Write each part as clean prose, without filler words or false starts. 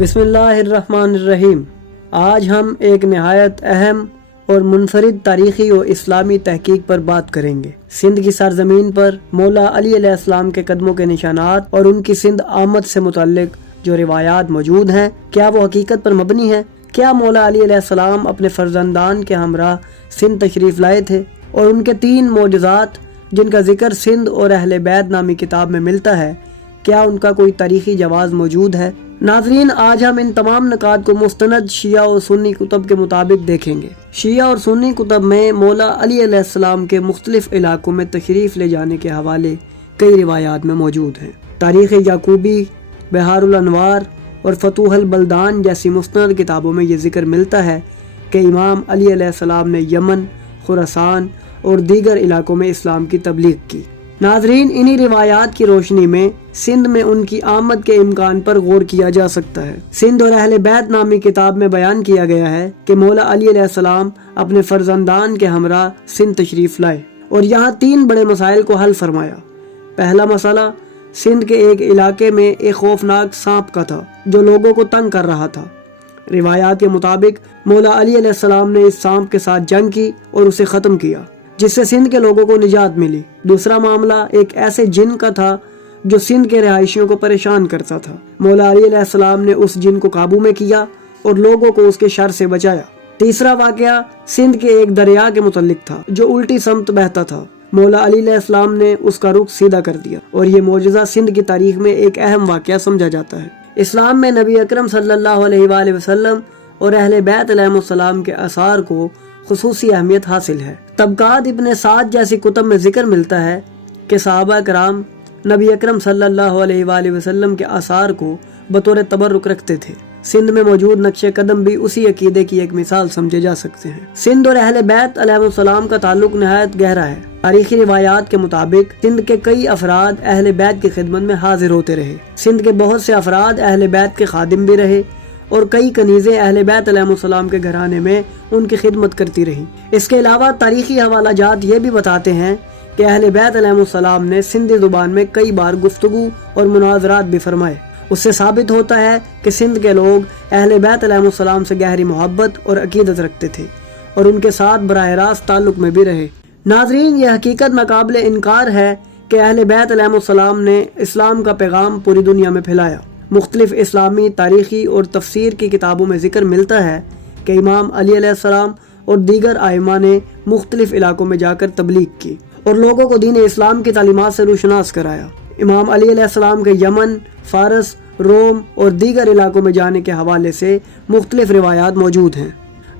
بسم اللہ الرحمن الرحیم۔ آج ہم ایک نہایت اہم اور منفرد تاریخی و اسلامی تحقیق پر بات کریں گے۔ سندھ کی سرزمین پر مولا علی علیہ السلام کے قدموں کے نشانات اور ان کی سندھ آمد سے متعلق جو روایات موجود ہیں، کیا وہ حقیقت پر مبنی ہیں؟ کیا مولا علی علیہ السلام اپنے فرزندان کے ہمراہ سندھ تشریف لائے تھے؟ اور ان کے 3 معجزات جن کا ذکر سندھ اور اہل بیت نامی کتاب میں ملتا ہے، کیا ان کا کوئی تاریخی جواز موجود ہے؟ ناظرین، آج ہم ان تمام نکات کو مستند شیعہ اور سنی کتب کے مطابق دیکھیں گے۔ شیعہ اور سنی کتب میں مولا علی علیہ السلام کے مختلف علاقوں میں تشریف لے جانے کے حوالے کئی روایات میں موجود ہیں۔ تاریخ یعقوبی، بحار الانوار اور فتوح البلدان جیسی مستند کتابوں میں یہ ذکر ملتا ہے کہ امام علی علیہ السلام نے یمن، خراسان اور دیگر علاقوں میں اسلام کی تبلیغ کی۔ ناظرین، انہی روایات کی روشنی میں سندھ میں ان کی آمد کے امکان پر غور کیا جا سکتا ہے۔ سندھ اور اہل بیت نامی کتاب میں بیان کیا گیا ہے کہ مولا علی علیہ السلام اپنے فرزندان کے ہمراہ سندھ تشریف لائے اور یہاں 3 بڑے مسائل کو حل فرمایا۔ پہلا مسئلہ سندھ کے ایک علاقے میں ایک خوفناک سانپ کا تھا جو لوگوں کو تنگ کر رہا تھا۔ روایات کے مطابق مولا علی علیہ السلام نے اس سانپ کے ساتھ جنگ کی اور اسے ختم کیا، جس سے سندھ کے لوگوں کو نجات ملی۔ دوسرا معاملہ ایک ایسے جن کا تھا جو سندھ کے رہائشیوں کو پریشان کرتا تھا۔ مولا علی علیہ السلام نے اس جن کو قابو میں کیا اور لوگوں کو اس کے شر سے بچایا۔ تیسرا واقعہ سندھ کے ایک دریا کے متعلق تھا جو الٹی سمت بہتا تھا۔ مولا علی علیہ السلام نے اس کا رخ سیدھا کر دیا اور یہ معجزہ سندھ کی تاریخ میں ایک اہم واقعہ سمجھا جاتا ہے۔ اسلام میں نبی اکرم صلی اللہ علیہ وآلہ وسلم اور اہل بیت علیہ السلام کے آثار کو خصوصی اہمیت حاصل ہے۔ طبقات ابن سعد جیسی کتب میں ذکر ملتا ہے کہ صحابہ کرام نبی اکرم صلی اللہ علیہ وآلہ وسلم کے آثار کو بطور تبرک رکھتے تھے۔ سندھ میں موجود نقش قدم بھی اسی عقیدے کی ایک مثال سمجھے جا سکتے ہیں۔ سندھ اور اہل بیت علیہ السلام کا تعلق نہایت گہرا ہے۔ تاریخی روایات کے مطابق سندھ کے کئی افراد اہل بیت کی خدمت میں حاضر ہوتے رہے۔ سندھ کے بہت سے افراد اہل بیت کے خادم بھی رہے اور کئی کنیزیں اہل بیت علیہ السلام کے گھرانے میں ان کی خدمت کرتی رہیں۔ اس کے علاوہ تاریخی حوالہ جات یہ بھی بتاتے ہیں کہ اہل بیت علیہ السلام نے سندھی زبان میں کئی بار گفتگو اور مناظرات بھی فرمائے۔ اس سے ثابت ہوتا ہے کہ سندھ کے لوگ اہل بیت علیہ السلام سے گہری محبت اور عقیدت رکھتے تھے اور ان کے ساتھ براہ راست تعلق میں بھی رہے۔ ناظرین، یہ حقیقت ناقابل انکار ہے کہ اہل بیت علیہ السلام نے اسلام کا پیغام پوری دنیا میں پھیلایا۔ مختلف اسلامی تاریخی اور تفسیر کی کتابوں میں ذکر ملتا ہے کہ امام علی علیہ السلام اور دیگر ائمہ نے مختلف علاقوں میں جا کر تبلیغ کی اور لوگوں کو دین اسلام کی تعلیمات سے روشناس کرایا۔ امام علی علیہ السلام کے یمن، فارس، روم اور دیگر علاقوں میں جانے کے حوالے سے مختلف روایات موجود ہیں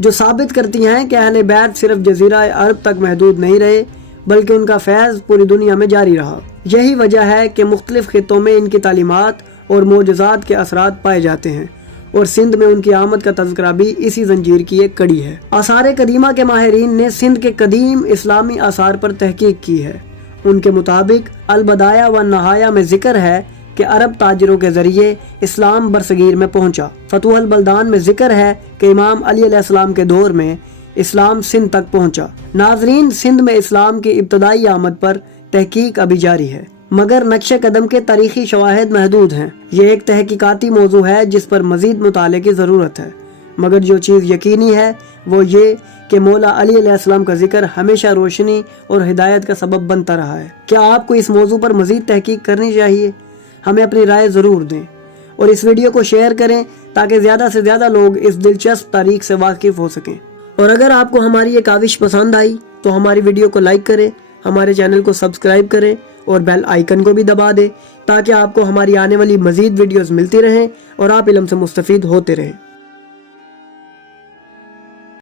جو ثابت کرتی ہیں کہ اہل بیت صرف جزیرہ عرب تک محدود نہیں رہے بلکہ ان کا فیض پوری دنیا میں جاری رہا۔ یہی وجہ ہے کہ مختلف خطوں میں ان کی تعلیمات اور معجزات کے اثرات پائے جاتے ہیں اور سندھ میں ان کی آمد کا تذکرہ بھی اسی زنجیر کی ایک کڑی ہے۔ آثار قدیمہ کے ماہرین نے سندھ کے قدیم اسلامی آثار پر تحقیق کی ہے۔ ان کے مطابق البدایہ و النہایہ میں ذکر ہے کہ عرب تاجروں کے ذریعے اسلام برصغیر میں پہنچا۔ فتوح البلدان میں ذکر ہے کہ امام علی علیہ السلام کے دور میں اسلام سندھ تک پہنچا۔ ناظرین، سندھ میں اسلام کی ابتدائی آمد پر تحقیق ابھی جاری ہے مگر نقش قدم کے تاریخی شواہد محدود ہیں۔ یہ ایک تحقیقاتی موضوع ہے جس پر مزید مطالعے کی ضرورت ہے، مگر جو چیز یقینی ہے وہ یہ کہ مولا علی علیہ السلام کا ذکر ہمیشہ روشنی اور ہدایت کا سبب بنتا رہا ہے۔ کیا آپ کو اس موضوع پر مزید تحقیق کرنی چاہیے؟ ہمیں اپنی رائے ضرور دیں اور اس ویڈیو کو شیئر کریں تاکہ زیادہ سے زیادہ لوگ اس دلچسپ تاریخ سے واقف ہو سکیں۔ اور اگر آپ کو ہماری یہ کاوش پسند آئی تو ہماری ویڈیو کو لائک کریں، ہمارے چینل کو سبسکرائب کریں اور بیل آئیکن کو بھی دبا دیں تاکہ آپ کو ہماری آنے والی مزید ویڈیوز ملتی رہیں اور آپ علم سے مستفید ہوتے رہیں۔